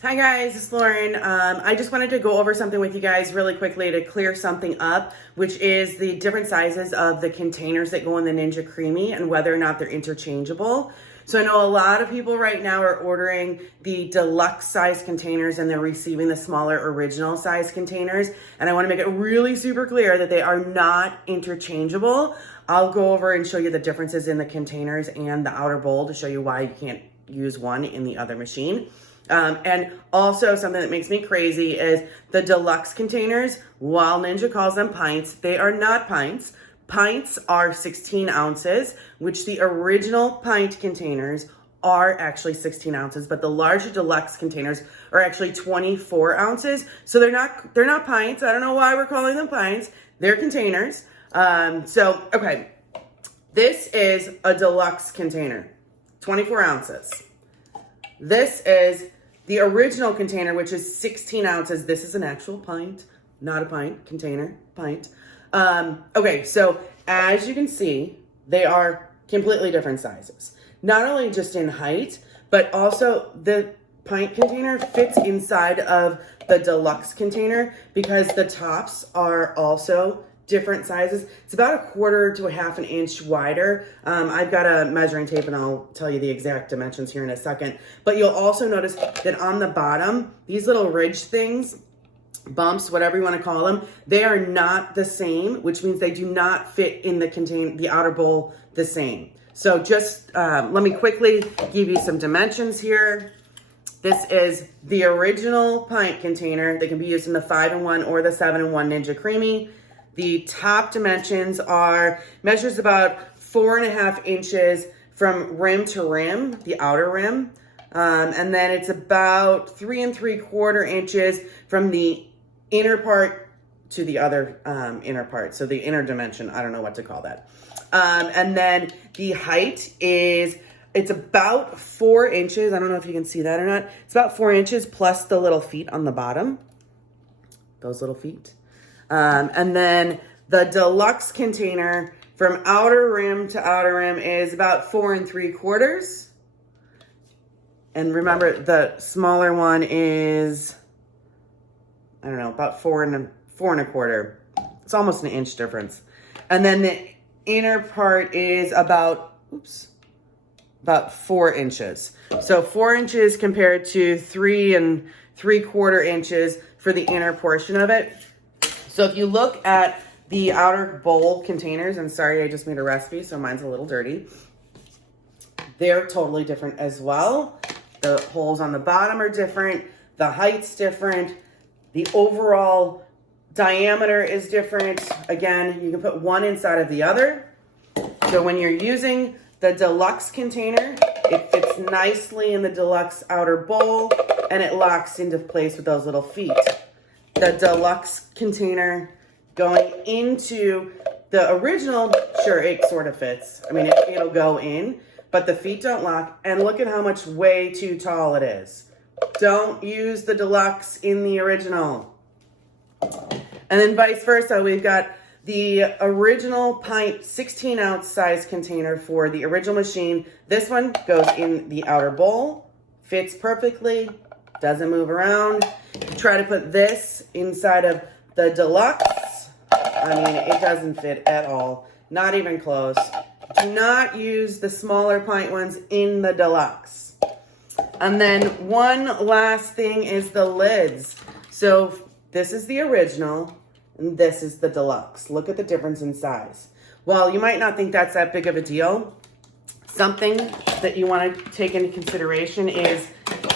Hi guys, it's Lauren. I just wanted to go over something with you guys really quickly to clear something up, which is the different sizes of the containers that go in the Ninja Creami and whether or not they're interchangeable. So I know a lot of people right now are ordering the deluxe size containers and they're receiving the smaller original size containers. And I want to make it really super clear that they are not interchangeable. I'll go over and show you the differences in the containers and the outer bowl to show you why you can't use one in the other machine. And also something that makes me crazy is the deluxe containers. While Ninja calls them pints, they are not pints. Pints are 16 ounces, which the original pint containers are actually 16 ounces, but the larger deluxe containers are actually 24 ounces. So they're not pints. I don't know why we're calling them pints. They're containers. Okay, this is a deluxe container, 24 ounces. This is the original container, which is 16 ounces. This is an actual pint, not a pint container, pint. Okay, so as you can see, they are completely different sizes. Not only just in height, but also the pint container fits inside of the deluxe container because the tops are also different sizes. It's about 1/4 to 1/2 inch wider. I've got a measuring tape and I'll tell you the exact dimensions here in a second. But you'll also notice that on the bottom, these little ridge things, bumps, whatever you want to call them, they are not the same, which means they do not fit in the outer bowl the same. So just let me quickly give you some dimensions here. This is the original pint container that can be used in the 5-in-1 or the 7-in-1 Ninja Creami. The top dimensions measures about 4.5 inches from rim to rim, the outer rim. And then it's about 3 3/4 inches from the inner part to the other inner part. So the inner dimension, I don't know what to call that. And then the height it's about 4 inches. I don't know if you can see that or not. It's about 4 inches plus the little feet on the bottom. Those little feet. And then the deluxe container from outer rim to outer rim is about 4 3/4. And remember, the smaller one is, I don't know, about 4 1/4. It's almost an inch difference. And then the inner part is about 4 inches. So 4 inches compared to 3 3/4 inches for the inner portion of it. So if you look at the outer bowl containers, and sorry, I just made a recipe, so mine's a little dirty. They're totally different as well. The holes on the bottom are different. The height's different. The overall diameter is different. Again, you can put one inside of the other. So when you're using the deluxe container, it fits nicely in the deluxe outer bowl and it locks into place with those little feet. The deluxe container going into the original, sure, it sort of fits. I mean, it'll go in, but the feet don't lock. And look at how much way too tall it is. Don't use the deluxe in the original. And then vice versa, we've got the original pint 16 ounce size container for the original machine. This one goes in the outer bowl, fits perfectly, doesn't move around. Try to put this inside of the deluxe. I mean, it doesn't fit at all. Not even close. Do not use the smaller pint ones in the deluxe. And then one last thing is the lids. So this is the original and this is the deluxe. Look at the difference in size. While you might not think that's that big of a deal, something that you want to take into consideration is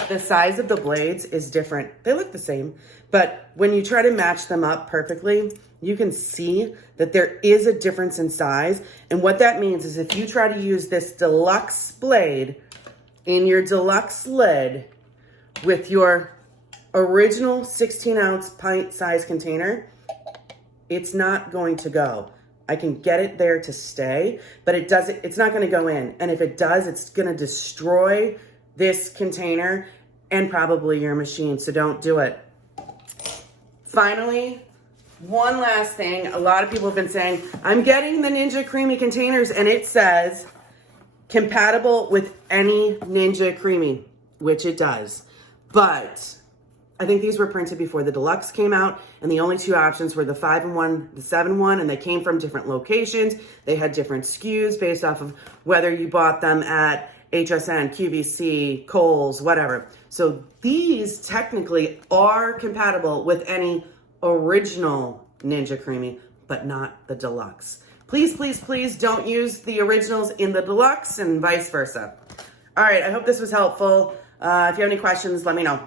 the size of the blades is different. They look the same, but when you try to match them up perfectly, you can see that there is a difference in size. And what that means is if you try to use this deluxe blade in your deluxe lid with your original 16 ounce pint size container, it's not going to go. I can get it there to stay, but it's not going to go in. And if it does, it's going to destroy this container and probably your machine. So don't do it. Finally, one last thing. A lot of people have been saying, I'm getting the Ninja Creami containers and it says compatible with any Ninja Creami, which it does. But I think these were printed before the Deluxe came out, and the only two options were the 5-in-1, the 7-in-1, and they came from different locations. They had different SKUs based off of whether you bought them at HSN, QVC, Kohl's, whatever. So these technically are compatible with any original Ninja Creami, but not the Deluxe. Please, please, please don't use the originals in the Deluxe and vice versa. All right, I hope this was helpful. If you have any questions, let me know.